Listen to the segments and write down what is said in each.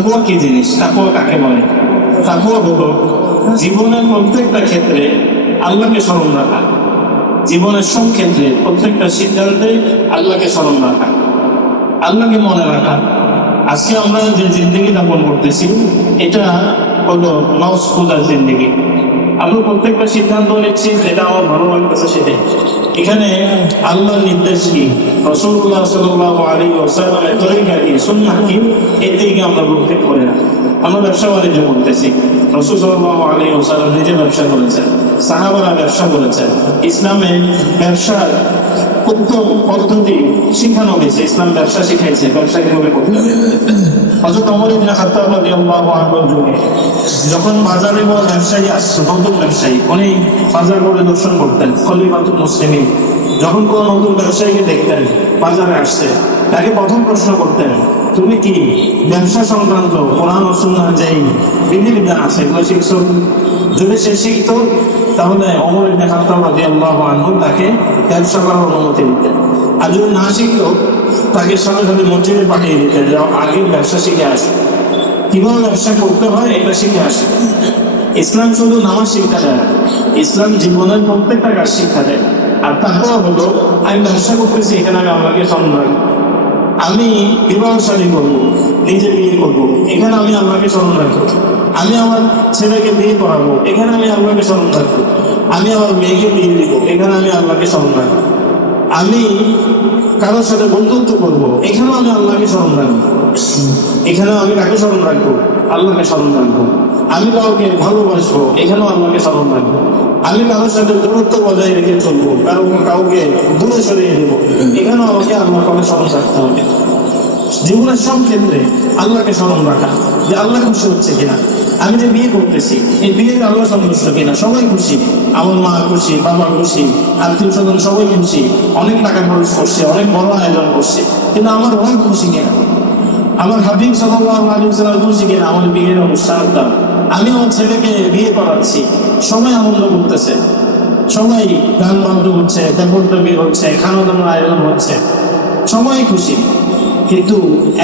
তাকওয়া কি জিনিস? তাকওয়া কাকে বলে? তাকওয়া হলো জীবনের প্রত্যেকটা ক্ষেত্রে আল্লাহকে স্মরণ রাখা, জীবনের সব ক্ষেত্রে প্রত্যেকটা সিদ্ধান্তে আল্লাহকে স্মরণ রাখা, আল্লাহকে মনে রাখা। আজকে আমরা যে জিন্দেগি যাপন করতেছি এটা হলো নফস খুদার জিন্দেগি। আমরা প্রত্যেকটা সিদ্ধান্ত নিচ্ছি যেটা আমার ভালো লাগতেছে সেটাই। এখানে আল্লাহর নির্দেশ কি, রাসূলুল্লাহ সাল্লাল্লাহু আলাইহি ওয়াসাল্লামের তরিকা কি, সুন্নাহ কি, এর দিকে আমরা ভ্রুক্ষেপ করি না। আমরা ব্যবসা বাণিজ্য করতেছি, রাসূল সাল্লাল্লাহু আলাইহি ওয়াসাল্লাম নিজে ব্যবসা করেছেন, সাহাবারা ব্যবসা করেছেন। ইসলামে ব্যবসার উত্তম পদ্ধতি শিখানো হয়েছে, ইসলাম ব্যবসা শিখাইছে, ব্যবসা কিভাবে করতে হবে। হযরত ওমর ইবনে খাত্তাব রাদিয়াল্লাহু আনহুর যুগে যখন বাজারে কোনো ব্যবসায়ী আসছে, নতুন ব্যবসায়ী, উনি বাজার পরিদর্শন করতেন, খলিফাতুল মুসলিমিন। যখন কোনো নতুন ব্যবসায়ীকে দেখতেন বাজারে আসছে, তাকে প্রথম প্রশ্ন করতেন, তুমি কি ব্যবসা সংক্রান্ত কোরআন ও সুন্নাহর যেই বিধিবিধান আছে এগুলো শিখছো? যদি সে শিখতো তাহলে ওমর ইবনে খাত্তাব রাদিয়াল্লাহু আনহু তাকে ব্যবসা করার অনুমতি দিতেন। আর যদি না শিখতো তাকে সাথে সাথে মসজিদে পাঠিয়ে দিতেন, যাও আগে ব্যবসা শিখে আসো, কিভাবে ব্যবসা করতে হয় এটা শিখে আসো। ইসলাম শুধু নামাজ শিক্ষা দেয় না, ইসলাম জীবনের প্রত্যেকটা কাজ শিক্ষা দেয়। আর তারপর হলো আমি ব্যবসা করতেছি, এখানে আমি আল্লাহকে স্মরণ রাখবো। আমি বিবাহ শাদী করবো, নিজে বিয়ে করবো, এখানে আমি আল্লাহকে স্মরণ রাখবো। আমি আমার ছেলেকে বিয়ে করাবো, এখানে আমি আল্লাহকে স্মরণ রাখবো। আমি আমার মেয়েকে বিয়ে দিব, এখানে আমি আল্লাহকে স্মরণ রাখবো। আমি কারোর সাথে বন্ধুত্ব করবো, এখানেও আমি আল্লাহকে স্মরণ রাখবো। এখানেও আমি কাকে স্মরণ রাখবো? আল্লাহকে স্মরণ রাখবো। আমি কাউকে ভালোবাসবো, এখানেও আল্লাহকে স্মরণ রাখবো। আমি কারোর সাথে দূরত্ব বজায় রেখে চলবো, কাউকে দূরে সরিয়ে দেবো, এখানেও আমাকে আল্লাহর কথা স্মরণ রাখতে হবে। জীবনের সব ক্ষেত্রে আল্লাহকে স্মরণ রাখা, যে আল্লাহ খুশি হচ্ছে কিনা, আমি যে বিয়ে করতেছি এই বিয়ে আল্লাহ সন্তুষ্ট কিনা, সবাই খুশি, আমার মা খুশি, বাবা খুশি, আত্মীয় স্বজন সবাই খুশি, অনেক টাকা খরচ করছে, অনেক বড় আয়োজন করছে, কিন্তু আমার ওয়াইফ খুশি কিনা, আমার হাবিব সাল্লাল্লাহু আলাইহি ওয়াসাল্লাম খুশি কিনা আমার বিয়ের অনুষ্ঠানটা। আমি আমার ছেলেকে বিয়ে করাচ্ছি, সবাই আনন্দ করতেছে, সবাই গান বাদ্য হচ্ছে, বিয়ে হচ্ছে, খানা দানার আয়োজন হচ্ছে, সবাই খুশি। কিন্তু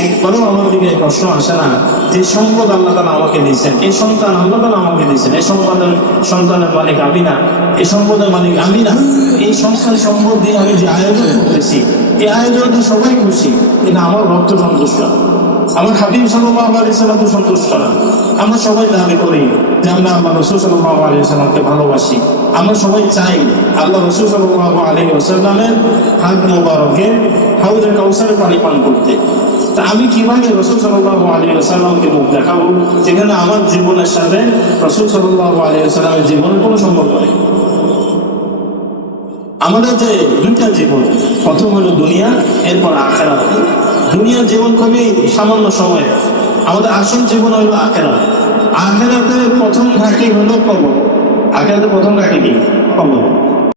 একবারও আমার দিকে প্রশ্ন আসে না যে সম্পদ আল্লাহ তাআলা আমাকে দিয়েছেন, এই সন্তান আল্লাহ তাআলা আমাকে দিয়েছেন, এই সন্তানের মালিক আমি না, এই সম্পদের মালিক আমি না, এই সংসার সম্পদ দিয়ে আমি যে আয়োজন করতেছি এই আয়োজনে সবাই খুশি, কিন্তু আমার ভক্ত সন্তুষ্ট, আমার হাবিব সাল্লাল্লাহু আলাইহি ওয়াসাল্লাম তো সন্তুষ্ট না। আমরা সবাই দাবি করি যে আমরা আল্লাহ রাসূল সাল্লাল্লাহু আলাইহি ওয়াসাল্লামকে ভালোবাসি, আমরা সবাই চাই আল্লাহ রাসূল সাল্লাল্লাহু আলাইহি ওয়াসাল্লামের হাত মোবারকে হাউজে কাউসারের পানি পান করতে। তা আমি কিভাবে রাসূল সাল্লাল্লাহু আলাইহি ওয়াসাল্লামকে মুখ দেখাবো যেখানে আমার জীবনের সাথে রাসূল সাল্লাল্লাহু আলাইহি ওয়াসাল্লামের জীবনের কোনো সম্পর্ক নেই? আমাদের যে দুইটা জীবন, প্রথম হলো দুনিয়া, এরপর আখিরাত। দুনিয়ার জীবন খুবই সামান্য সময়, আমাদের আসল জীবন হলো আখিরাত। আখিরাতের প্রথম ঘাঁটি হলো কবর। আখিরাতের প্রথম ঘাঁটি কি? কবর।